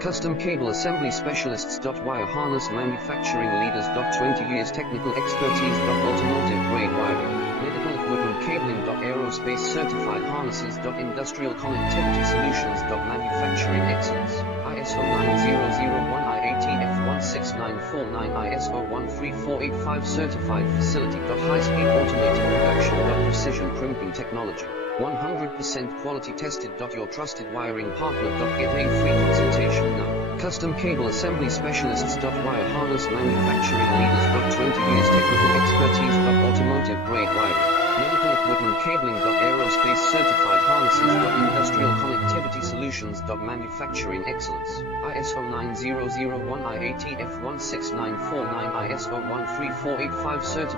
Custom cable assembly specialists. Wire harness manufacturing leaders. 20 years technical expertise. Automotive grade wiring, medical equipment cabling. Aerospace certified harnesses. Industrial connectivity solutions. Manufacturing excellence. ISO 9001 IATF 16949 ISO 13485 certified facility. High-speed automated production. Precision crimping technology, 100% quality tested. Your trusted wiring partner. Get a free consultation now. Custom cable assembly specialists. Wire harness manufacturing leaders. 20 years technical expertise. Automotive grade wiring, medical equipment cabling. Aerospace certified harnesses. Industrial connectivity solutions. Manufacturing excellence. ISO 9001 IATF 16949 ISO 13485 certified